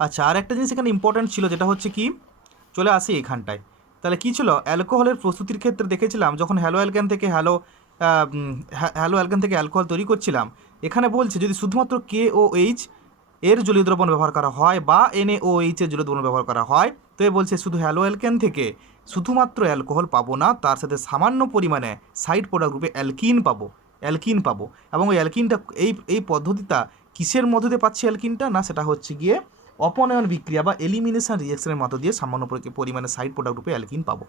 আচ্ছা, আর একটা জিনিস এখানে ইম্পর্ট্যান্ট ছিল, যেটা হচ্ছে কি, চলে আসি এখানটায়। তাহলে কী ছিল, অ্যালকোহলের প্রস্তুতির ক্ষেত্রে দেখেছিলাম যখন হ্যালো অ্যালকেন থেকে অ্যালকোহল তৈরি করছিলাম, এখানে বলছে যদি শুধুমাত্র KOH এর জলীয় দ্রবণ ব্যবহার করা হয় বা NaOH এর জলীয় দ্রবণ ব্যবহার করা হয়, তো এ বলছে শুধু হ্যালো অ্যালকেন থেকে শুধুমাত্র অ্যালকোহল পাবো না, তার সাথে সামান্য পরিমাণে সাইড প্রোডাক্ট রূপে অ্যালকিন পাবো। এবং ওই অ্যালকিনটা এই পদ্ধতিটা কিসের মধ্যে দিয়ে পাচ্ছি অ্যালকিনটা, না সেটা হচ্ছে গিয়ে অপনয়ন বিক্রিয়া বা এলিমিনেশন রিঅ্যাকশনের মধ্য দিয়ে সামান্য পরিমাণে সাইড প্রোডাক্ট রূপে অ্যালকিন পাবো।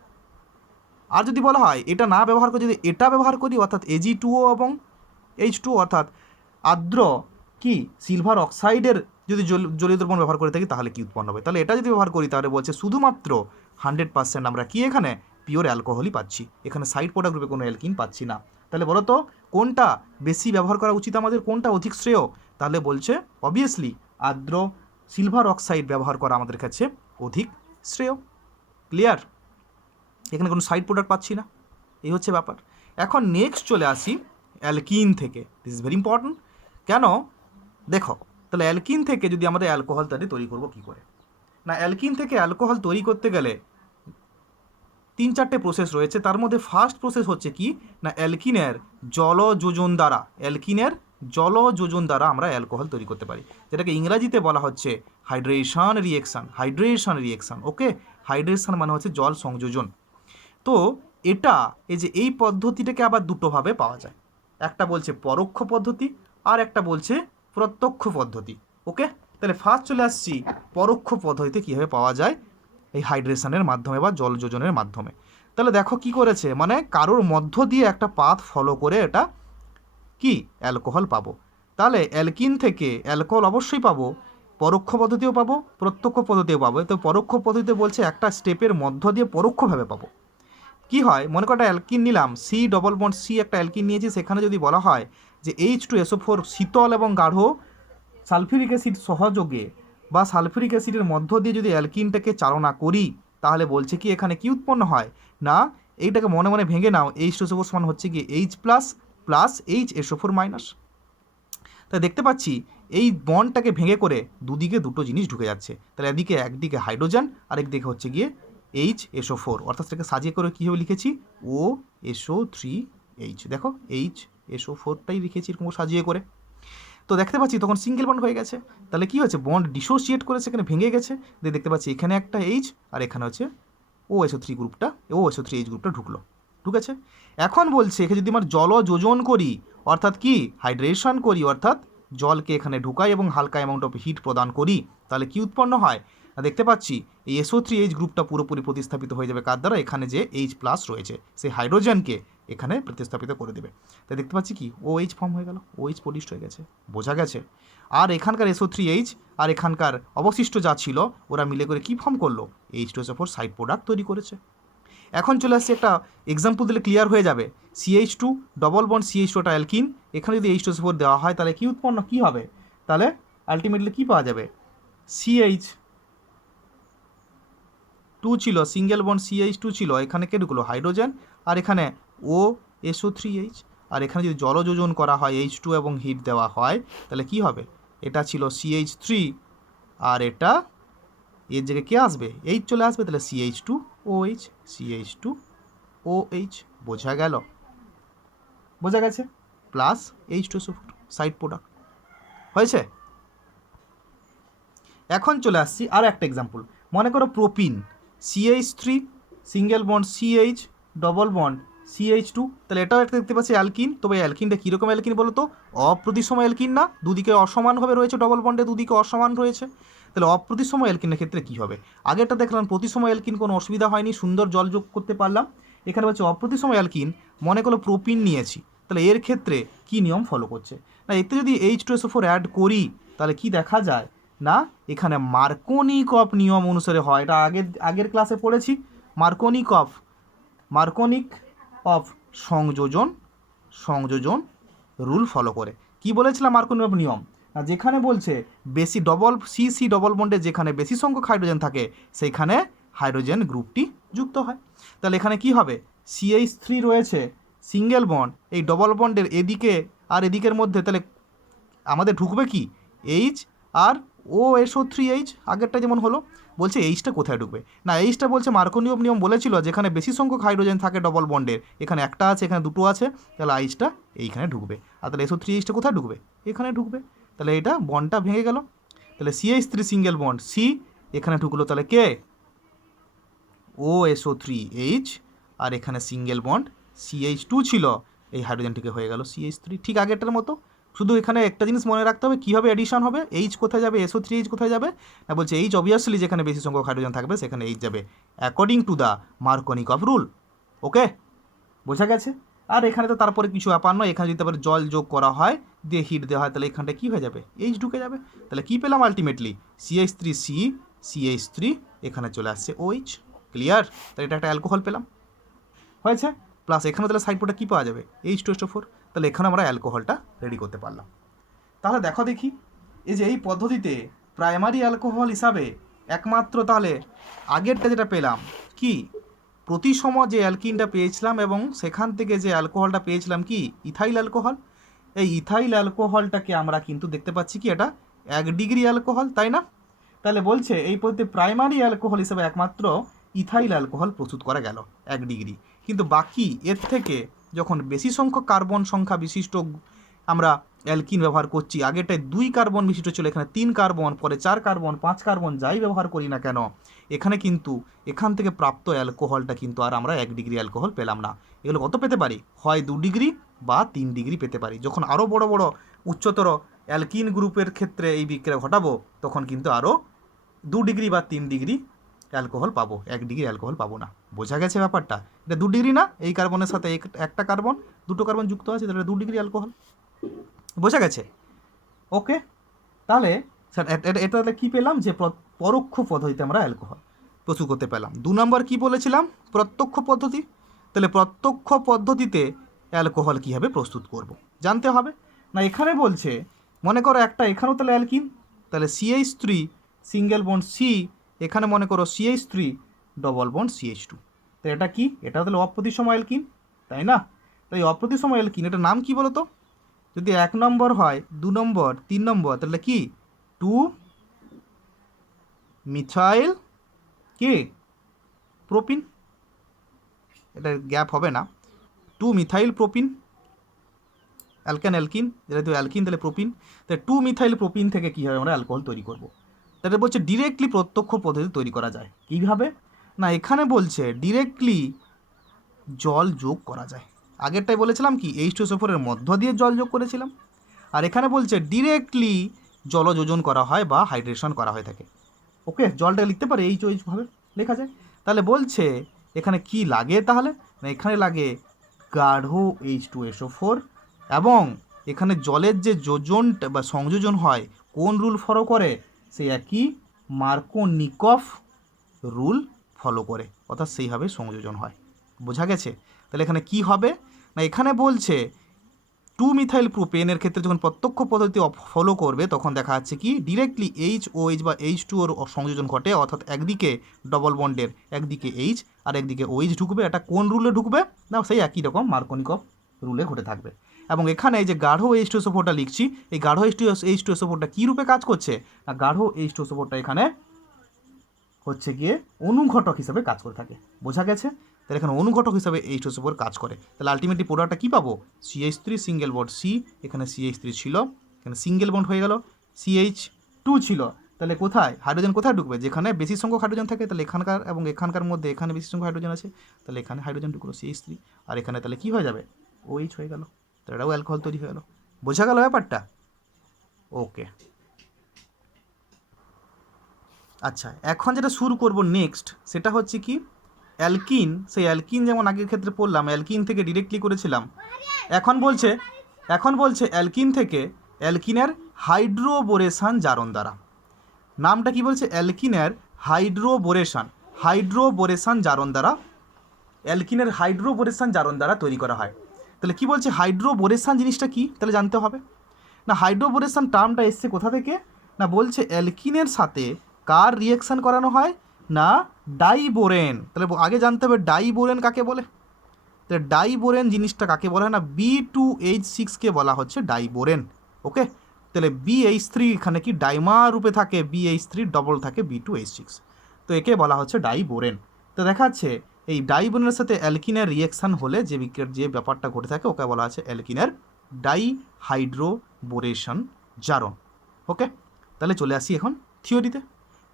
আর যদি বলা হয় এটা না ব্যবহার করে যদি এটা ব্যবহার করি, অর্থাৎ Ag2O এবং H2, অর্থাৎ আর্দ্র কি সিলভার অক্সাইডের যদি জলীয় দ্রবণ ব্যবহার করে থাকি, তাহলে কি উৎপন্ন হবে। তাহলে এটা যদি ব্যবহার করি, তাহলে বলছে শুধুমাত্র 100% আমরা কি এখানে পিওর অ্যালকোহলই পাচ্ছি, এখানে সাইড প্রোডাক্ট রূপে কোনো অ্যালকিন পাচ্ছি না। তাহলে বলো তো কোনটা বেশি ব্যবহার করা উচিত আমাদের, কোনটা অধিক শ্রেয়? তাহলে বলছে অবভিয়াসলি আর্দ্র সিলভার অক্সাইড ব্যবহার করা আমাদের কাছে অধিক শ্রেয়। ক্লিয়ার? এখানে কোনো সাইড প্রোডাক্ট পাচ্ছি না, এই হচ্ছে ব্যাপার। এখন নেক্সট চলে আসি অ্যালকিন থেকে। This is very important. কেন? দেখো, তাহলে অ্যালকিন থেকে যদি আমাদের অ্যালকোহল তাহলে তৈরি করবো কী করে? না, অ্যালকিন থেকে অ্যালকোহল তৈরি করতে গেলে 3-4টে প্রসেস রয়েছে। তার মধ্যে ফার্স্ট প্রসেস হচ্ছে কি, না অ্যালকিনের জলযোজন দ্বারা আমরা অ্যালকোহল তৈরি করতে পারি, যেটাকে ইংরাজিতে বলা হচ্ছে হাইড্রেশন রিয়েকশন। ওকে, হাইড্রেশন মানে হচ্ছে জল সংযোজন। তো এই পদ্ধতিটাকে আবার দুটোভাবে পাওয়া যায়, একটা বলছে পরোক্ষ পদ্ধতি আর একটা বলছে প্রত্যক্ষ পদ্ধতি। ওকে, তাহলে ফার্স্ট চলে আসছি পরোক্ষ পদ্ধতিতে কীভাবে পাওয়া যায়, এই হাইড্রেশনের মাধ্যমে বা জল যোজনের মাধ্যমে। তাহলে দেখো কি করেছে, মানে কারোর মধ্য দিয়ে একটা পাথ ফলো করে এটা কি অ্যালকোহল পাবো। তাহলে অ্যালকিন থেকে অ্যালকোহল অবশ্যই পাবো, পরোক্ষ পদ্ধতিও পাবো, প্রত্যক্ষ পদ্ধতিও পাবো। তো পরোক্ষ পদ্ধতিতে বলছে একটা স্টেপের মধ্য দিয়ে পরোক্ষভাবে পাবো। কি হয়, মনে কর একটা অ্যালকিন নিলাম, C ডবল বন্ড C একটা অ্যালকিন নিয়েছি, সেখানে যদি বলা হয় যে H2SO4 শীতল এবং গাঢ় সালফিউরিক অ্যাসিড সহযোগে বা সালফিউরিক অ্যাসিডের মধ্য দিয়ে যদি অ্যালকিনটাকে চালনা করি, তাহলে বলছে কি এখানে কি উৎপন্ন হয়, না এইটাকে মনে মনে ভেঙে নাও, H2SO4 সমান হচ্ছে কি H plus plus HSO4 minus. তাই দেখতে পাচ্ছি এই বন্ডটাকে ভেঙে করে দুদিকে দুটো জিনিস ঢুকে যাচ্ছে। তাহলে একদিকে হাইড্রোজেন আর একদিকে হচ্ছে গিয়ে HSO4, অর্থাৎ সেটাকে সাজিয়ে করে কীভাবে লিখেছি, OSO3H। দেখো HSO4টাই লিখেছি এরকম সাজিয়ে করে। তো দেখতে পাচ্ছি তখন সিঙ্গেল বন্ড হয়ে গেছে। তাহলে কি হয়েছে, বন্ড ডিসোসিয়েট করে সেখানে ভেঙে গেছে। দেখতে পাচ্ছি এখানে একটা H আর এখানে হচ্ছে OSO3H গ্রুপটা ঢুকেছে। এখন বলছে এখানে যদি আমার জল যোজন করি, অর্থাৎ কি হাইড্রেশন করি, অর্থাৎ জলকে এখানে ঢুকাই এবং হালকা অ্যামাউন্ট অফ হিট প্রদান করি, তাহলে কি উৎপন্ন হয়, দেখতে পাচ্ছি এই SO3H গ্রুপটা পুরোপুরি প্রতিস্থাপিত হয়ে যাবে কার দ্বারা, এখানে যে H প্লাস রয়েছে সেই হাইড্রোজেনকে এখানে প্রতিস্থাপিত করে দেবে। তাই দেখতে পাচ্ছি কি OH ফর্ম হয়ে গেল, OH প্রডিউসড হয়ে গেছে, বোঝা গেছে। আর এখানকার SO3H আর এখানকার অবশিষ্ট যা ছিল ওরা মিলে করে কি ফর্ম করলো, H2SO4 সাইড প্রোডাক্ট তৈরি করেছে। এখন চলে আসছে একটা এক্সাম্পল দিলে ক্লিয়ার হয়ে যাবে। CH2 ডবল বন্ড CH2 একটা অ্যালকিন, এখানে যদি H2SO4 দেওয়া হয় তাহলে কি উৎপন্ন কি হবে, তাহলে আলটিমেটলি কি পাওয়া যাবে, CH2 ছিল, সিঙ্গেল বন্ড CH2 ছিল, এখানে কে ঢুকলো হাইড্রোজেন, আর এখানে OSO3H, আর এখানে যদি জল যোজন করা হয় H2 এবং হিট দেওয়া হয়, তাহলে কি হবে, এটা ছিল CH3 আর এটা এর জায়গায় কে আসবে, H চলে আসবে, তাহলে CH2OH বোঝা গেছে, প্লাস H2SO4 সাইড প্রোডাক্ট হয়েছে। এখন চলে আসছি আর একটা এক্সাম্পল, মনে করো propene CH3 single bond CH double bond CH2, তাহলে এটাও একটা দেখতে পাচ্ছি অ্যালকিন। তবে অ্যালকিনটা কীরকম অ্যালকিন বলো তো, অপ্রতিসম অ্যালকিন না, দুদিকে অসমানভাবে রয়েছে, ডবল বন্ডে দুদিকে অসমান রয়েছে। তাহলে অপ্রতিসম অ্যালকিনের ক্ষেত্রে কী হবে, আগেরটা দেখলাম প্রতিসম অ্যালকিন কোনো অসুবিধা হয়নি, সুন্দর জল যোগ করতে পারলাম। এখানে হচ্ছে অপ্রতিসম অ্যালকিন, মনে করো প্রোপিন নিয়েছি, তাহলে এর ক্ষেত্রে কি নিয়ম ফলো করছে, না এতে যদি H2SO4 অ্যাড করি তাহলে কি দেখা যায়, না এখানে মার্কোনিকফ নিয়ম অনুসারে হয়। এটা আগের ক্লাসে পড়েছি, মার্কোনিক অফ সংযোজন রুল ফলো করে। কি বলেছিলাম মার্কোনিক নিয়ম, না যেখানে বলছে বেশি ডবল বন্ডে যেখানে বেশি সংখ্যক হাইড্রোজেন থাকে সেইখানে হাইড্রোজেন গ্রুপটি যুক্ত হয়। তাহলে এখানে কি হবে, CH3 রয়েছে সিঙ্গেল বন্ড, এই ডবল বন্ডের এদিকে আর এদিকের মধ্যে, তাহলে আমাদের ঢুকবে কি H আর OSO3H, আগেরটা যেমন হলো। বলছে এইচটা কোথায় ঢুকবে, না এইচটা বলছে মার্কোনিয়ম নিয়ম বলেছিল যেখানে বেশি সংখ্যক হাইড্রোজেন থাকে ডবল বন্ডের, এখানে একটা আছে এখানে দুটো আছে, তাহলে এইচটা এইখানে ঢুকবে। আর তাহলে SO3Hটা কোথায় ঢুকবে, এখানে ঢুকবে। তাহলে এটা বন্ডটা ভেঙে গেল। তাহলে CH3 সিঙ্গেল বন্ড সি এখানে ঢুকলো, তাহলে কে OSO3H, আর এখানে সিঙ্গেল বন্ড CH2 ছিল, এই হাইড্রোজেনটিকে হয়ে গেল CH3, ঠিক আগেরটার মতো। শুধু এখানে একটা জিনিস মনে রাখতে হবে, কীভাবে এডিশন হবে, এইচ কোথায় যাবে, SO3H কোথায় যাবে, না বলছে এইচ অবভিয়াসলি যেখানে বেশি সংখ্যক হাইড্রোজেন থাকবে সেখানে এইচ যাবে অ্যাকর্ডিং টু দ্য মার্কোনিকভ রুল। ওকে, বোঝা গেছে। আর এখানে তো তারপরে কিছু ব্যাপার নয়, এখানে যদি তারপরে জল যোগ করা হয় দিয়ে হিট দেওয়া হয় তাহলে এখানটা কী হয়ে যাবে, এইচ ঢুকে যাবে। তাহলে কী পেলাম আলটিমেটলি, CH3C CH3 এখানে চলে আসছে OH। ক্লিয়ার, তাহলে এটা একটা অ্যালকোহল পেলাম, হয়েছে। প্লাস এখানে তাহলে সাইড প্রোডাক্ট কী পাওয়া যাবে, H2SO4, তাহলে এখানে আমরা অ্যালকোহলটা রেডি করতে পারলাম। তাহলে দেখো দেখি, এই যে এই পদ্ধতিতে প্রাইমারি অ্যালকোহল হিসাবে একমাত্র তাহলে আগেরটা যেটা পেলাম কি, প্রতিসম যে অ্যালকিনটা পেয়েছিলাম এবং সেখান থেকে যে অ্যালকোহলটা পেয়েছিলাম কি ইথাইল অ্যালকোহল, এই ইথাইল অ্যালকোহলটাকে আমরা কিন্তু দেখতে পাচ্ছি কি এটা 1 ডিগ্রি অ্যালকোহল, তাই না। তাহলে বলছে এই পদ্ধতিতে প্রাইমারি অ্যালকোহল হিসেবে একমাত্র ইথাইল অ্যালকোহল প্রস্তুত করা গেল 1 ডিগ্রি, কিন্তু বাকি এর থেকে যখন বেশি সংখ্যক কার্বন সংখ্যা বিশিষ্ট আমরা অ্যালকিন ব্যবহার করছি, আগেরটায় 2 কার্বন বিশিষ্ট ছিল, এখানে 3 কার্বন, পরে 4 কার্বন, 5 কার্বন, যাই ব্যবহার করি না কেন, এখানে কিন্তু এখান থেকে প্রাপ্ত অ্যালকোহলটা কিন্তু আর আমরা 1 ডিগ্রি অ্যালকোহল পেলাম না। এগুলো কত পেতে পারি, হয় 2 ডিগ্রি বা 3 ডিগ্রি পেতে পারি। যখন আরও বড় বড় উচ্চতর অ্যালকিন গ্রুপের ক্ষেত্রে এই বিক্রিয়া ঘটাবো তখন কিন্তু আরও 2 ডিগ্রি বা 3 ডিগ্রি অ্যালকোহল পাবো, 1 ডিগ্রি অ্যালকোহল পাবো না। বোঝা গেছে ব্যাপারটা, এটা 2 ডিগ্রি না, এই কার্বনের সাথে একটা কার্বন, দুটো কার্বন যুক্ত আছে, তাহলে 2 ডিগ্রি অ্যালকোহল। বোঝা গেছে, ওকে। তাহলে স্যার এটা তাহলে কী পেলাম, যে পরোক্ষ পদ্ধতিতে আমরা অ্যালকোহল প্রস্তুত করতে পেলাম। 2 নম্বর কী বলেছিলাম, প্রত্যক্ষ পদ্ধতি। তাহলে প্রত্যক্ষ পদ্ধতিতে অ্যালকোহল কীভাবে প্রস্তুত করব জানতে হবে। না এখানে বলছে মনে করো একটা এখানেও তাহলে অ্যালকিন, তাহলে CH3 সিঙ্গেল বন্ড সি, এখানে মনে করো CH3 ডবল বন্ড CH2, তো এটা কি, এটা তাহলে অপ্রতিসম অ্যালকিন, তাই না। তাই অপ্রতিসম অ্যালকিন, এটার নাম কি বলো তো, যদি 1 নম্বর হয়, 2 নম্বর, 3 নম্বর, তাহলে কি 2 মিথাইল কি প্রোপিন, এটা গ্যাপ হবে না, 2 মিথাইল প্রোপিন, অ্যালকিন, যেহেতু অ্যালকিন তাহলে প্রোপিন, তাহলে 2 মিথাইল প্রোপিন থেকে কী হবে আমরা অ্যালকোহল তৈরি করব। তাহলে বলছে ডিরেক্টলি প্রত্যক্ষ পদ্ধতি তৈরি করা যায়, কীভাবে, না এখানে বলছে ডিরেক্টলি জল যোগ করা যায়। আগেরটাই বলেছিলাম কি H2SO4 এর মধ্য দিয়ে জল যোগ করেছিলাম, আর এখানে বলছে ডিরেক্টলি জলযোজন করা হয় বা হাইড্রেশন করা হয়ে থাকে। ওকে, জলটা লিখতে পারে HOH ভাবে লেখা যায়। তাহলে বলছে এখানে কি লাগে, তাহলে না এখানে লাগে গাঢ় H2SO4, এবং এখানে জলের যে যোজন বা সংযোজন হয় কোন রুল ফলো করে, সেই একই মার্কোনিকভ রুল ফলো করে, অর্থাৎ সেইভাবে সংযোজন হয়। বোঝা গেছে। তাহলে এখানে কি হবে, না এখানে বলছে 2 মিথাইল প্রোপেনের ক্ষেত্রে যখন প্রত্যক্ষ পদ্ধতি ফলো করবে তখন দেখা যাচ্ছে কি ডিরেক্টলি HOH বা H2 ওর সংযোজন ঘটে, অর্থাৎ একদিকে ডবল বন্ডের একদিকে H আর একদিকে OH ঢুকবে। এটা কোন রুলে ঢুকবে, না সেই একই রকম মার্কোনিকভ রুলে ঘটে থাকবে। এবং এখানে এই যে গাঢ় H2SO4টা লিখছি, এই গাঢ় H2SO4টা কী রূপে কাজ করছে, না গাঢ় H2SO4টা এখানে হচ্ছে গিয়ে অনুঘটক হিসেবে কাজ করে থাকে। বোঝা গেছে। তাহলে এখানে অনুঘটক হিসাবে H2SO4 কাজ করে। তাহলে আলটিমেটলি প্রোডাক্টটা কী পাবো, CH3 সিঙ্গেল বন্ড সি, এখানে CH3 ছিল, এখানে সিঙ্গেল বন্ড হয়ে গেল, CH2 ছিল, তাহলে কোথায় হাইড্রোজেন কোথায় ঢুকবে, যেখানে বেশি সংখ্যক হাইড্রোজেন থাকে, তাহলে এখানকার এবং এখানকার মধ্যে এখানে বেশি সংখ্যক হাইড্রোজেন আছে, তাহলে এখানে হাইড্রোজেন ঢুকলো CH3, আর এখানে তাহলে কী হয়ে যাবে, OH হয়ে গেল, তাহলে এটাও অ্যালকোহল তৈরি হয়ে গেল। বোঝা গেল ব্যাপারটা, ওকে। আচ্ছা, এখন যেটা শুরু করব নেক্সট সেটা হচ্ছে কি অ্যালকিন। সেই অ্যালকিন যেমন আগের ক্ষেত্রে পড়লাম, অ্যালকিন থেকে ডিরেক্টলি করেছিলাম। এখন বলছে অ্যালকিন থেকে অ্যালকিনের হাইড্রোবোরেশন জারণ দ্বারা, নামটা কি বলছে, অ্যালকিনের হাইড্রোবোরেশন জারণ দ্বারা, অ্যালকিনের হাইড্রোবোরেশন জারণ দ্বারা তৈরি করা হয়। তাহলে কি বলছে হাইড্রোবোরেশন জিনিসটা কি, তাহলে জানতে হবে। না হাইড্রোবোরেশন টার্মটা এসছে কোথা থেকে, না বলছে অ্যালকিনের সাথে কার রিয়েকশান করানো হয়, না ডাইবোরেন। তাহলে আগে জানতে হবে ডাইবোরেন কাকে বলে। তাহলে ডাইবোরেন জিনিসটা কাকে বলা হয়, না B2H6কে বলা হচ্ছে ডাইবোরেন। ওকে, তাহলে BH3 এখানে কি ডাইমার রূপে থাকে, BH3 ডবল থাকে B2H6, তো একে বলা হচ্ছে ডাইবোরেন। তো দেখাচ্ছে এই ডাইবোরেনের সাথে অ্যালকিনের রিয়েকশান হলে যে ব্যাপারটা ঘটে থাকে ওকে বলা আছে অ্যালকিনের ডাইহাইড্রোবোরেশন জারণ। ওকে, তাহলে চলে আসি এখন থিওরিতে।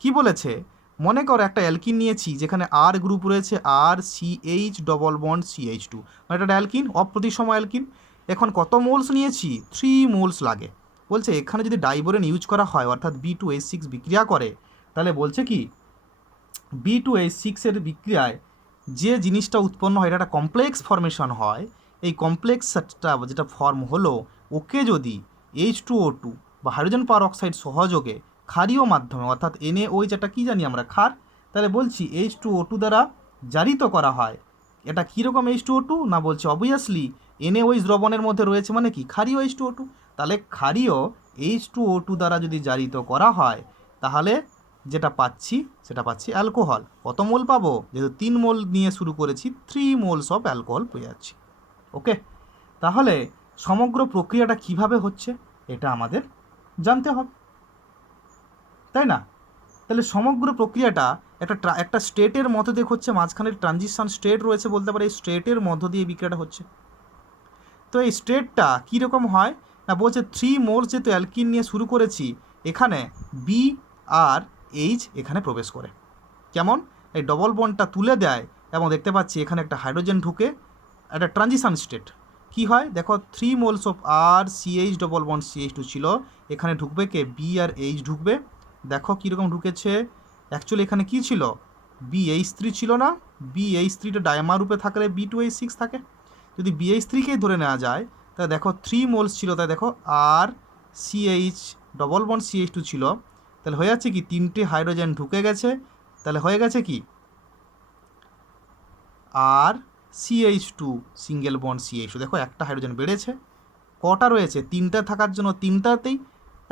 কি বলেছে, মনে করো একটা অ্যালকিন নিয়েছি যেখানে আর গ্রুপ রয়েছে, RCH ডবল বন্ড CH2, মানে এটা অ্যালকিন, অপ্রতিসম অ্যালকিন। এখন কত মোলস নিয়েছি, 3 মোলস লাগে। বলছে এখানে যদি ডাইবোরেন ইউজ করা হয় অর্থাৎ B2H6 বিক্রিয়া করে, তাহলে বলছে কি B2H6 এর বিক্রিয়ায় যে জিনিসটা উৎপন্ন হয় এটা একটা কমপ্লেক্স ফর্মেশন হয়। এই কমপ্লেক্সটা যেটা ফর্ম হলো ওকে যদি H2O2 বা হাইড্রোজেন পার অক্সাইড সহযোগে ক্ষারীয় মাধ্যমে অর্থাৎ NaOH, যেটা কী জানি আমরা ক্ষার, তাহলে বলছি H2O2 দ্বারা জারিত করা হয়। এটা কীরকম H2O2 না, বলছে অবভিয়াসলি NaOH দ্রবণের মধ্যে রয়েছে মানে কি ক্ষারীয় H2O2, তাহলে ক্ষারীয় H2O2 দ্বারা যদি জারিত করা হয় তাহলে যেটা পাচ্ছি সেটা পাচ্ছি অ্যালকোহল। কত মোল পাবো, যেহেতু 3 মোল নিয়ে শুরু করেছি 3 মোলস অফ অ্যালকোহল পেয়ে যাচ্ছি। ওকে, তাহলে সমগ্র প্রক্রিয়াটা কিভাবে হচ্ছে এটা আমাদের জানতে হবে, তাই না? তাহলে সমগ্র প্রক্রিয়াটা একটা স্টেটের মধ্য দিয়ে হচ্ছে, মাঝখানে ট্রানজিশন স্টেট রয়েছে বলতে পারে, এই স্টেটের মধ্য দিয়ে বিক্রিয়াটা হচ্ছে। তো এই স্টেটটা কীরকম হয় না, বলছে 3 মোলস যেহেতু অ্যালকিন নিয়ে শুরু করেছি, এখানে বি আর এইচ এখানে প্রবেশ করে। কেমন, এই ডবল বন্ডটা তুলে দেয় এবং দেখতে পাচ্ছি এখানে একটা হাইড্রোজেন ঢুকে, একটা ট্রানজিশন স্টেট কি হয় দেখো, 3 moles of RCH double bond CH2 ছিল, এখানে ঢুকবে কে বি আর এইচ ঢুকবে। দেখো কীরকম ঢুকেছে, অ্যাকচুয়ালি এখানে কি ছিল, BH3 ছিল না, BH3টা ডায়মা রূপে থাকলে B2H6 থাকে। যদি BH3কেই ধরে নেওয়া যায় তাহলে দেখো 3 মোলস ছিল, তাই দেখো RCH ডবল বন্ড CH2 ছিল, তাহলে হয়ে যাচ্ছে কি 3টে হাইড্রোজেন ঢুকে গেছে, তাহলে হয়ে গেছে কি RCH2 সিঙ্গেল বন্ড CH2, দেখো একটা হাইড্রোজেন বেড়েছে, কটা রয়েছে 3টা থাকার জন্য 3টাতেই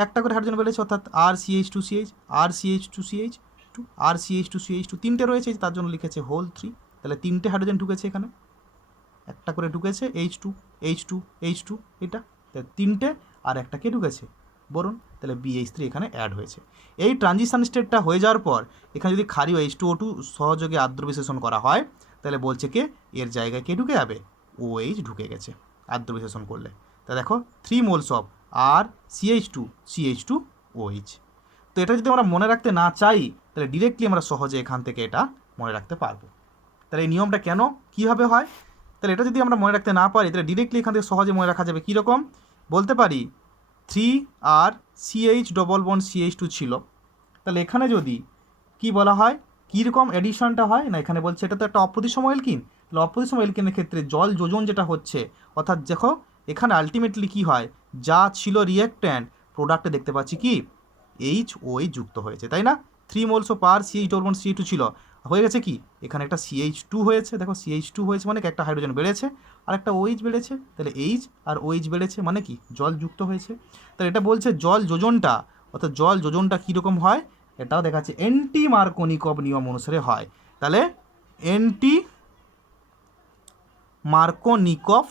একটা করে হাইড্রোজেন বেড়েছে, অর্থাৎ RCH2CH RCH2CH2 RCH2CH2 3টে রয়েছে, তার জন্য লিখেছে হোল 3, তাহলে 3টে হাইড্রোজেন ঢুকেছে, এখানে একটা করে ঢুকেছে H2 এটা, তাহলে 3টে আর একটা কে ঢুকেছে বোরন, তাহলে BH3 এখানে অ্যাড হয়েছে। এই ট্রানজিশন স্টেটটা হয়ে যাওয়ার পর এখানে যদি ক্ষারীয় H2O2 সহযোগে আদ্র বিশ্লেষণ করা হয় তাহলে বলছে কে এর জায়গায় কে ঢুকে যাবে, OH ঢুকে গেছে আদ্র বিশ্লেষণ করলে। তা দেখো 3 মোলস অফ RCH2CH2OH। তো এটা যদি আমরা মনে রাখতে না চাই তাহলে ডিরেক্টলি আমরা সহজে এখান থেকে এটা মনে রাখতে পারবো। তাহলে এই নিয়মটা কেন কীভাবে হয়, তাহলে এটা যদি আমরা মনে রাখতে না পারি তাহলে ডিরেক্টলি এখান থেকে সহজে মনে রাখা যাবে। কীরকম বলতে পারি, 3RCH ডবল বন্ড CH2 ছিল, তাহলে এখানে যদি কি বলা হয় কীরকম এডিশনটা হয় না, এখানে বলছে এটা তো একটা অপ্রতিসম অ্যালকিন, তাহলে অপ্রতিসম অ্যালকিনের ক্ষেত্রে জল যোজন যেটা হচ্ছে, অর্থাৎ দেখো এখানে আলটিমেটলি কি হয়, যা ছিল রিঅ্যাক্ট্যান্ট প্রোডাক্টে দেখতে পাচ্ছি কি HOH যুক্ত হয়েছে, তাই না। 3 moles of RCH double bond CH2 ছিল, হয়ে গেছে কি এখানে একটা CH2 হয়েছে, দেখো CH2 হয়েছে মানে একটা হাইড্রোজেন বেড়েছে আর একটা OH বেড়েছে, তাহলে H আর OH বেড়েছে মানে কি জল যুক্ত হয়েছে। তাহলে এটা বলছে জল যোজনটা, অর্থাৎ জল যোজনটা কীরকম হয় এটাও দেখাচ্ছে অ্যান্টি মার্কোনিকভ নিয়ম অনুসারে হয়। তাহলে অ্যান্টি মার্কোনিকভ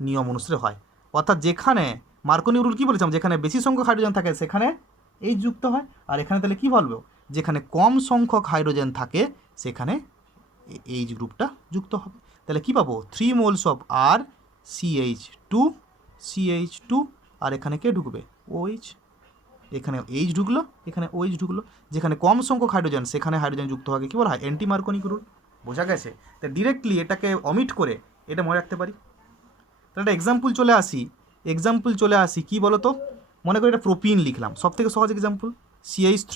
নিয়ম অনুসারে হয়, অর্থাৎ যেখানে মার্কোনিক রুল কী বলেছিলাম, যেখানে বেশি সংখ্যক হাইড্রোজেন থাকে সেখানে H যুক্ত হয়, আর এখানে তাহলে কী বলবো, যেখানে কম সংখ্যক হাইড্রোজেন থাকে সেখানে H গ্রুপটা যুক্ত হবে। তাহলে কী পাবো, 3 মোলস অফ RCH2 আর এখানে কে ঢুকবে OH, এখানে H ঢুকলো এখানে OH ঢুকলো, যেখানে কম সংখ্যক হাইড্রোজেন সেখানে হাইড্রোজেন যুক্ত হবে কী বলা হয় অ্যান্টি মার্কোনিক রুল। বোঝা গেছে, তাই ডিরেক্টলি এটাকে অমিট করে এটা মনে রাখতে পারি। তাহলে একটা এক্সাম্পল চলে আসি কী বলো তো, মনে করি এটা প্রোপিন লিখলাম, সব থেকে সহজ example CH3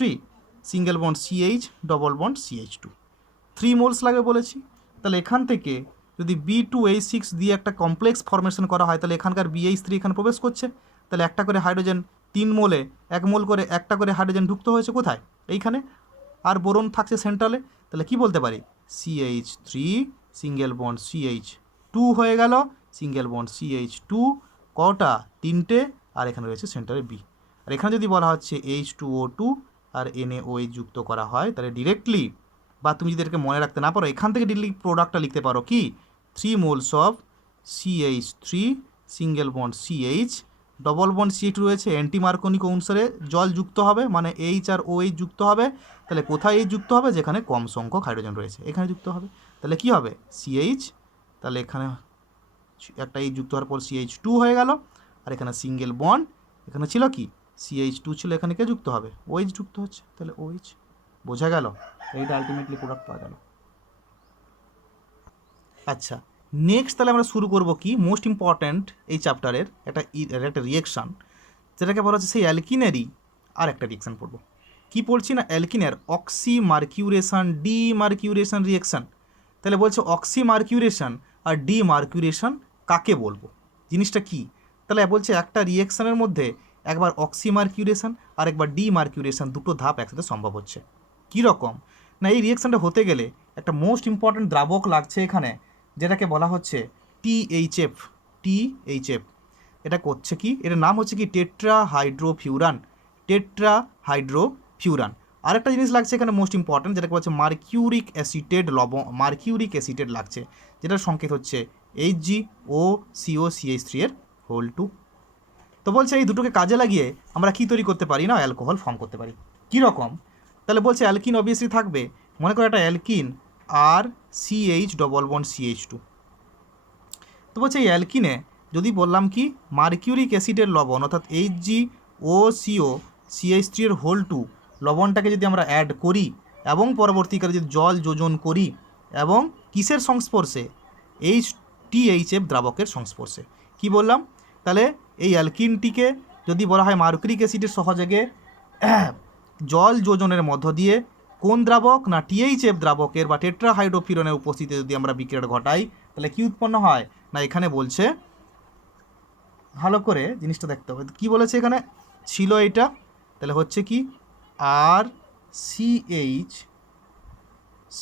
single bond CH double bond CH2, 3 moles লাগে বলেছি, তাহলে এখান থেকে যদি B2H6 দিয়ে একটা কমপ্লেক্স ফর্মেশন করা হয় তাহলে এখানকার BH3 এখানে প্রবেশ করছে, তাহলে একটা করে হাইড্রোজেন 3 মোলে 1 মোল করে একটা করে হাইড্রোজেন যুক্ত হয়েছে কোথায় এইখানে, আর বোরন থাকছে সেন্ট্রালে, তাহলে কি বলতে পারি CH3 সিঙ্গেল বন্ড CH2 হয়ে গেল, সিঙ্গেল বন্ড CH2 কটা 3টে, আর এখানে রয়েছে সেন্টারে B, আর এখানে যদি বলা হচ্ছে H2O2 আর NaOH যুক্ত করা হয় তাহলে ডিরেক্টলি, বা তুমি যদি এটাকে মনে রাখতে না পারো এখান থেকে ডিরেক্টলি প্রোডাক্টটা লিখতে পারো কি 3 moles of CH3 single bond CH double bond CH রয়েছে, অ্যান্টি মার্কোনিক অনুসারে জল যুক্ত হবে, মানে এইচ আর ওএইচ যুক্ত হবে। তাহলে কোথায় এইচ যুক্ত হবে? যেখানে কম সংখ্যক হাইড্রোজেন রয়েছে, এখানে যুক্ত হবে। তাহলে কি হবে? সিএইচ, তাহলে এখানে একটা এইচ যুক্ত হওয়ার পর CH2 হয়ে গেল। আর এখানে সিঙ্গেল বন্ড, এখানে ছিল কি CH2 ছিল, এখানে কে যুক্ত হবে? OH যুক্ত হচ্ছে, তাহলে OH। বোঝা গেল? এইটা আলটিমেটলি প্রোডাক্ট পাওয়া গেল। আচ্ছা, নেক্সট তাহলে আমরা শুরু করব কি মোস্ট ইম্পর্ট্যান্ট এই চ্যাপ্টারের একটা রিয়েকশান, যেটাকে বলা হচ্ছে সেই অ্যালকিনেরই আর একটা রিয়েকশান পড়বো। কি পড়ছি না, অ্যালকিনের অক্সি মার্কিউরেশন ডি মার্কিউরেশন রিয়েকশান। তাহলে বলছে অক্সি মার্কিউরেশন আর ডি মার্কিউরেশন কাকে বলবো, জিনিসটা কি? তাহলে বলছে একটা রিয়েকশানের মধ্যে একবার অক্সি মার্কিউরেশন আর একবার ডি মার্কিউরেশন, দুটো ধাপ একসাথে সম্ভব হচ্ছে। কী রকম না, এই রিয়েকশানটা হতে গেলে একটা মোস্ট ইম্পর্ট্যান্ট দ্রাবক লাগছে এখানে, যেটাকে বলা হচ্ছে THF। THF এটা করছে কি, এটার নাম হচ্ছে কি টেট্রা হাইড্রোফিউরান। টেট্রা হাইড্রোফিউরান। আরেকটা জিনিস লাগছে এখানে মোস্ট ইম্পর্ট্যান্ট, যেটাকে বলছে মার্কিউরিক অ্যাসিটেড মার্কিউরিক অ্যাসিটেড লাগছে, যেটার সংকেত হচ্ছে HgOCOCH3 এর হোল 2। তো বলছে এই দুটোকে কাজে লাগিয়ে আমরা কি তৈরি করতে পারি না, অ্যালকোহল ফর্ম করতে পারি। কী রকম? তাহলে বলছে অ্যালকিন অবভিয়াসলি থাকবে, মনে করো একটা অ্যালকিন আর CH ডবল বন্ড CH2। তো বলছে এই অ্যালকিনে যদি বললাম কি মার্কিউরিক অ্যাসিডের লবণ অর্থাৎ HgOCOCH3 এর হোল 2 লবণটাকে যদি আমরা অ্যাড করি এবং পরবর্তীকালে যদি জল যোজন করি এবং কিসের সংস্পর্শে? THF দ্রাবকের সংস্পর্শে। কি বললাম? তাহলে এই অ্যালকিনটিকে যদি বলা হয় মার্কিউরিক অ্যাসিডের সহযোগে জল যোজনের মধ্য দিয়ে কোন দ্রাবক না THF দ্রাবকের বা টেট্রাহাইড্রোফিউরানের উপস্থিতিতে যদি আমরা বিক্রিয়া ঘটাই, তাহলে কি উৎপন্ন হয় না, এখানে বলছে ভালো করে জিনিসটা দেখতে হবে। কি বলেছে এখানে ছিল এইটা, তাহলে হচ্ছে কি আর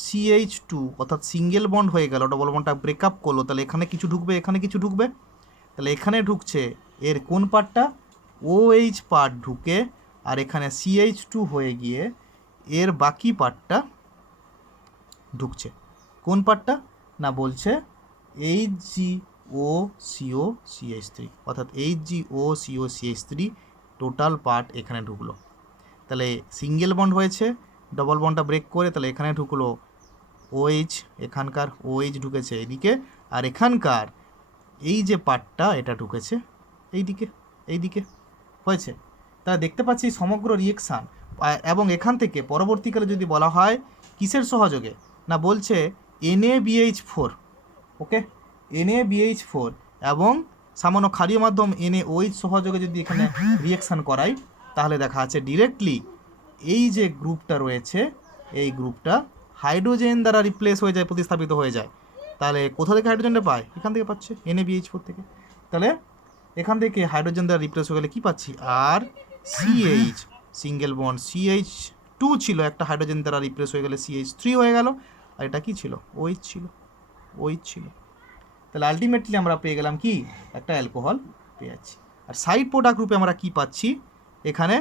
CH2 অর্থাৎ সিঙ্গেল বন্ড হয়ে গেল, ডবল বন্ডটা ব্রেকআপ করলো, তাহলে এখানে কিছু ঢুকবে, এখানে কিছু ঢুকবে। তাহলে এখানে ঢুকছে এর কোন পার্টটা? OH পার্ট ঢুকে, আর এখানে CH2 হয়ে গিয়ে এর বাকি পার্টটা ঢুকছে। কোন পার্টটা না বলছে HgOCOCH3, অর্থাৎ HgOCOCH3 টোটাল পার্ট এখানে ঢুকলো। তাহলে সিঙ্গেল বন্ড হয়েছে, ডবল বন্ডটা ব্রেক করে, তাহলে এখানে ঢুকলো OH, এখানকার OH ঢুকেছে এইদিকে, আর এখানকার এই যে পার্টটা এটা ঢুকেছে এইদিকে হয়েছে। তাহলে দেখতে পাচ্ছি সমগ্র রিয়েকশান। এবং এখান থেকে পরবর্তীকালে যদি বলা হয় কিসের সহযোগে না বলছে NaBH4, ওকে NaBH4 এবং সামান্য ক্ষারীয় মাধ্যম NaOH সহযোগে যদি এখানে রিয়েকশান করাই, তাহলে দেখা যাচ্ছে ডিরেক্টলি এই যে গ্রুপটা রয়েছে এই গ্রুপটা হাইড্রোজেন দ্বারা রিপ্লেস হয়ে যায়, প্রতিস্থাপিত হয়ে যায়। তাহলে কোথা থেকে হাইড্রোজেনটা পায়? এখান থেকে পাচ্ছে NaBH4 থেকে। তাহলে এখান থেকে হাইড্রোজেন দ্বারা রিপ্লেস হয়ে গেলে কী পাচ্ছি? আর CH সিঙ্গেল বন্ড CH2 ছিল, একটা হাইড্রোজেন দ্বারা রিপ্লেস হয়ে গেলে CH3 হয়ে গেল, আর এটা কি ছিল? OH ছিল। তাহলে আলটিমেটলি আমরা পেয়ে গেলাম কি একটা অ্যালকোহল পেয়ে যাচ্ছি। আর সাইড প্রোডাক্ট রূপে আমরা কি পাচ্ছি এখানে?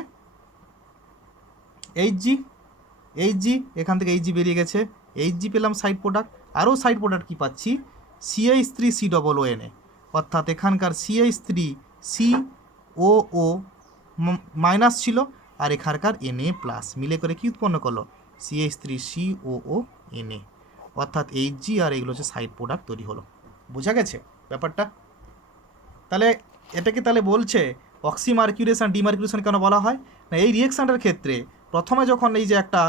Hg, এখান থেকে Hg বেরিয়ে গেছে, Hg পেলাম সাইড প্রোডাক্ট। আরও সাইড প্রোডাক্ট কি পাচ্ছি? CH3COONA, অর্থাৎ এখানকার CH3COO মাইনাস ছিল আর এখানকার Na প্লাস মিলে করে কি উৎপন্ন করলো? CH3COONA, অর্থাৎ Hg আর এগুলো হচ্ছে সাইড প্রোডাক্ট তৈরি হলো। বোঝা গেছে ব্যাপারটা? তাহলে এটাকে তাহলে বলছে অক্সি মার্কিউরেশন ডিমার্কিউরেশন কেন বলা হয় না, এই রিয়েকশানটার ক্ষেত্রে প্রথমে যখন এই যে একটা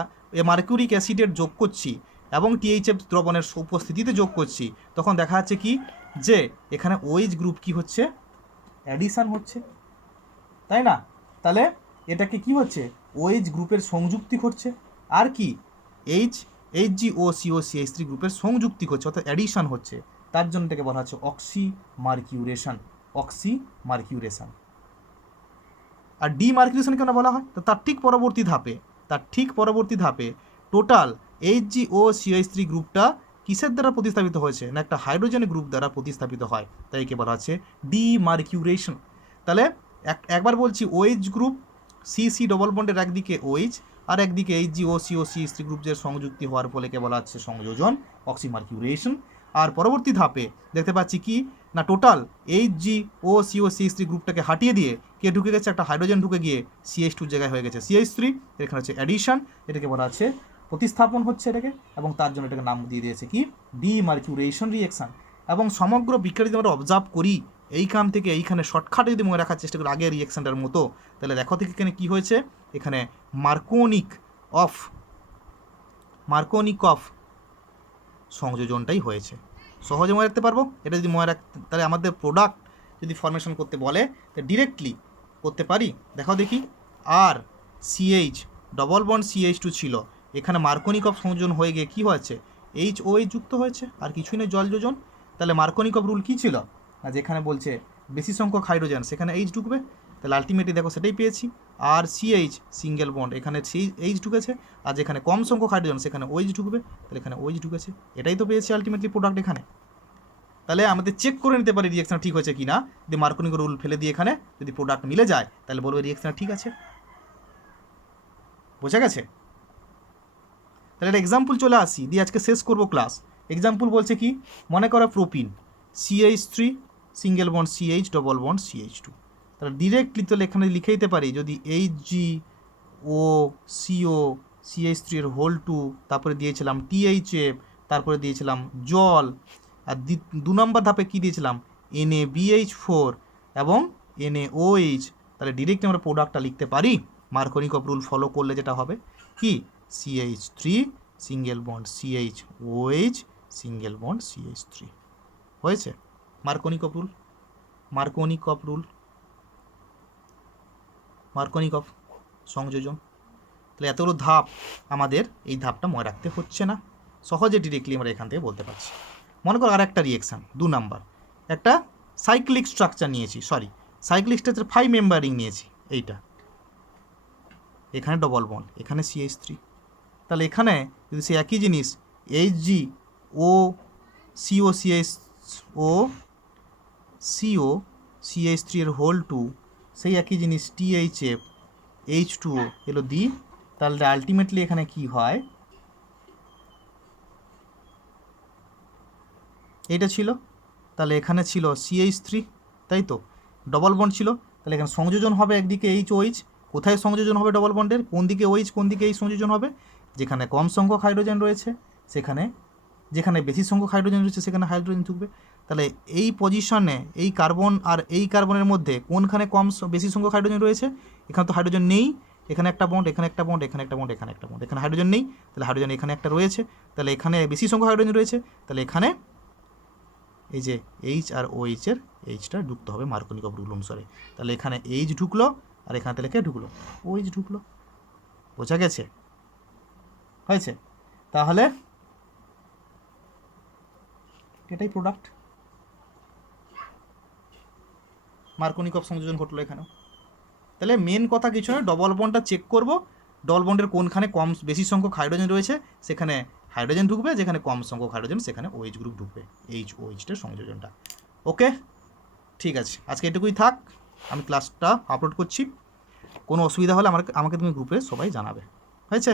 মার্কিউরিক অ্যাসিডের যোগ করছি এবং THF দ্রবণের উপস্থিতিতে যোগ করছি, তখন দেখা যাচ্ছে কি যে এখানে OH গ্রুপ কি হচ্ছে? অ্যাডিশান হচ্ছে, তাই না? তাহলে এটাকে কি হচ্ছে? OH গ্রুপের সংযুক্তি ঘটছে, আর কি HgOCOCH3 গ্রুপের সংযুক্তি হচ্ছে, অর্থাৎ অ্যাডিশান হচ্ছে। তার জন্য এটাকে বলা হচ্ছে অক্সি মার্কিউরেশন। আর ডিমার্কিউরেশন কেন বলা হয়? তো তার ঠিক পরবর্তী ধাপে টোটাল HgOCH3 গ্রুপটা কিসের দ্বারা প্রতিস্থাপিত হয়েছে না একটা হাইড্রোজেন গ্রুপ দ্বারা প্রতিস্থাপিত হয়, তাই একে বলা হচ্ছে ডিমার্কিউরেশন। তাহলে একবার বলছি OH গ্রুপ CC ডবল বন্ডের একদিকে OH আর একদিকে HgOCOCH3 গ্রুপের সংযুক্তি হওয়ার ফলে কে বলা হচ্ছে সংযোজন, অক্সিমার্কিউরেশন। আর পরবর্তী ধাপে দেখতে পাচ্ছি কি না টোটাল HgOCO CH3 গ্রুপটাকে হাটিয়ে দিয়ে কে ঢুকে গেছে, একটা হাইড্রোজেন ঢুকে গিয়ে CH2 জায়গায় হয়ে গেছে CH3। এখানে হচ্ছে অ্যাডিশন, এটাকে বলা আছে প্রতিস্থাপন হচ্ছে এটাকে, এবং তার জন্য এটাকে নাম দিয়ে দিয়েছে কি ডিমার্কিউরেশন রিঅ্যাকশন। এবং সমগ্র বিক্রিয়া যদি আমরা অবজার্ভ করি এইখান থেকে এইখানে শর্টকাটে যদি মনে রাখার চেষ্টা করি আগের রিঅ্যাকশনটার মতো, তাহলে দেখো থেকে এখানে কী হয়েছে, এখানে মার্কোনিক অফ সংযোজনটাই হয়েছে। সহজে মনে রাখতে পারবো। এটা যদি মনে রাখতে, তাহলে আমাদের প্রোডাক্ট যদি ফরমেশন করতে বলে তো ডিরেক্টলি করতে পারি। দেখাও দেখি, আর CH ডবল বন্ড CH2 ছিল, এখানে মার্কোনিক অফ সংযোজন হয়ে গিয়ে কী হয়েছে, HOH যুক্ত হয়েছে, আর কিছুই নেই জল যোজন। তাহলে মার্কোনিক অফ রুল কী ছিল, আর যেখানে বলছে বেশি সংখ্যক হাইড্রোজেন সেখানে H ঢুকবে, তাহলে আলটিমেটলি দেখো সেটাই পেয়েছি। আর CH সিঙ্গেল বন্ড, এখানে H ঢুকেছে, আর যেখানে কম সংখ্যক হাইড্রোজেন সেখানে OH ঢুকবে, তাহলে এখানে OH ঢুকেছে। এটাই তো পেয়েছি আলটিমেটলি প্রোডাক্ট এখানে। তাহলে আমাদের চেক করে নিতে পারি রিঅ্যাকশন ঠিক হয়েছে কিনা, যদি মার্কোনিক রুল ফেলে দিয়ে এখানে যদি প্রোডাক্ট মিলে যায় তাহলে বলবো রিঅ্যাকশন ঠিক আছে। বোঝা গেছে? তাহলে একটা এক্সাম্পল চলে আসি দিয়ে আজকে শেষ করবো ক্লাস। এক্সাম্পল বলছে কি, মনে করো propene CH3 single bond CH double bond CH2। তাহলে ডিরেক্টলি তাহলে এখানে লিখে দিতে পারি, যদি HgOCO CH3 এর হোল 2, তারপরে দিয়েছিলাম THF, তারপরে দিয়েছিলাম জল, আর 2 নম্বর ধাপে কী দিয়েছিলাম NaBH4 এবং NaOH। তাহলে ডিরেক্টলি আমরা প্রোডাক্টটা লিখতে পারি মার্কোনিক অফ রুল ফলো করলে, যেটা হবে কি CH3 single bond CHOH single bond CH3 হয়েছে। মার্কোনিক অফ সংযোজন। তাহলে এতগুলো ধাপ আমাদের এই ধাপটা মনে রাখতে হচ্ছে না, সহজে ডিরেক্টলি আমরা এখান থেকে বলতে পারছি। মনে করো আর একটা রিঅ্যাকশান 2 নাম্বার, একটা সাইক্লিক স্ট্রাকচার নিয়েছি, সাইক্লিক স্ট্রাকচার 5 মেম্বারিং নিয়েছি, এইটা এখানে ডবল বন্ড, এখানে CH3। তাহলে এখানে যদি সেই একই জিনিস HgOCO CH3 এর হোল 2, সেই একই জিনিস THF H2O এলো দিই, তাহলে আলটিমেটলি এখানে কি হয়, এইটা ছিল, তাহলে এখানে ছিল CH3, তাই তো ডবল বন্ড ছিল, তাহলে এখানে সংযোজন হবে একদিকে HOH। কোথায় সংযোজন হবে ডবল বন্ডের, কোন দিকে OH কোন দিকে H সংযোজন হবে, যেখানে কম সংখ্যক হাইড্রোজেন রয়েছে সেখানে, যেখানে বেশি সংখ্যক হাইড্রোজেন রয়েছে সেখানে হাইড্রোজেন ঢুকবে। তাহলে এই পজিশনে এই কার্বন আর এই কার্বনের মধ্যে কোনখানে বেশি সংখ্যক হাইড্রোজেন রয়েছে, এখানে তো হাইড্রোজেন নেই, এখানে একটা বন্ড, এখানে একটা বন্ড, এখানে একটা বন্ড, এখানে একটা বন্ড, এখানে হাইড্রোজেন নেই, তাহলে হাইড্রোজেন এখানে একটা রয়েছে, তাহলে এখানে বেশি সংখ্যক হাইড্রোজেন রয়েছে, তাহলে এখানে এই যে H আর OH এর Hটা ঢুকতে হবে মার্কোনিক অফ রুল অনুসারে। তাহলে এখানে H ঢুকলো, আর এখানে তাহলে কে ঢুকলো, OH ঢুকলো। বোঝা গেছে? হয়েছে? তাহলে এটাই প্রোডাক্ট, মার্কোনিক অফ সংযোজন ঘটলো এখানেও। তাহলে মেন কথা কিছু নয়, ডবল বন্ডটা চেক করব, ডবল বন্ডের কোনখানে বেশি সংখ্যক হাইড্রোজেন রয়েছে সেখানে হাইড্রোজেন ঢুকবে, যেখানে কম সংখ্যক হাইড্রোজেন সেখানে OH গ্রুপ ঢুকবে, HOHটার সংযোজনটা। ওকে, ঠিক আছে, আজকে এটুকুই থাক, আমি ক্লাসটা আপলোড করছি। কোনো অসুবিধা হলে আমাকে তুমি গ্রুপে সবাই জানাবে। হয়েছে?